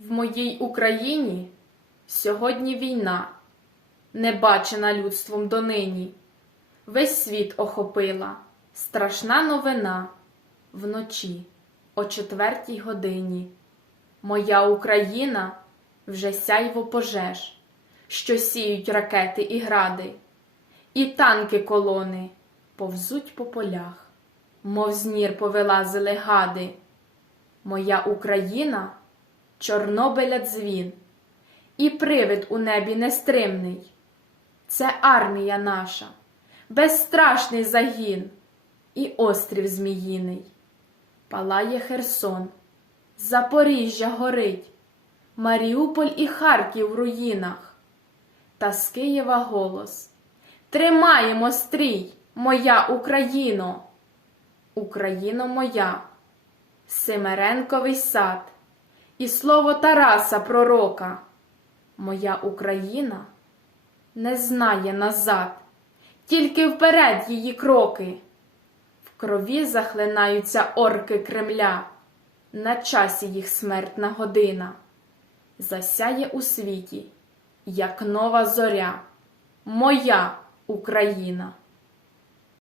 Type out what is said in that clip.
В моїй Україні сьогодні війна, не бачена людством донині. Весь світ охопила страшна новина вночі о четвертій годині. Моя Україна вже сяйво пожеж, що сіють ракети і гради, і танки колони повзуть по полях, мов з нір повилазили гади. Моя Україна Чорнобиля дзвін, і привид у небі нестримний. Це армія наша, безстрашний загін, і острів Зміїний. Палає Херсон, Запоріжжя горить, Маріуполь і Харків в руїнах. Та з Києва голос Тримаємо стрій, моя Україно! Україно моя, Семеренковий сад і слово Тараса Пророка. Моя Україна не знає назад, тільки вперед її кроки. В крові захлинаються орки Кремля, на часі їх смертна година. Засяє у світі, як нова зоря, моя Україна.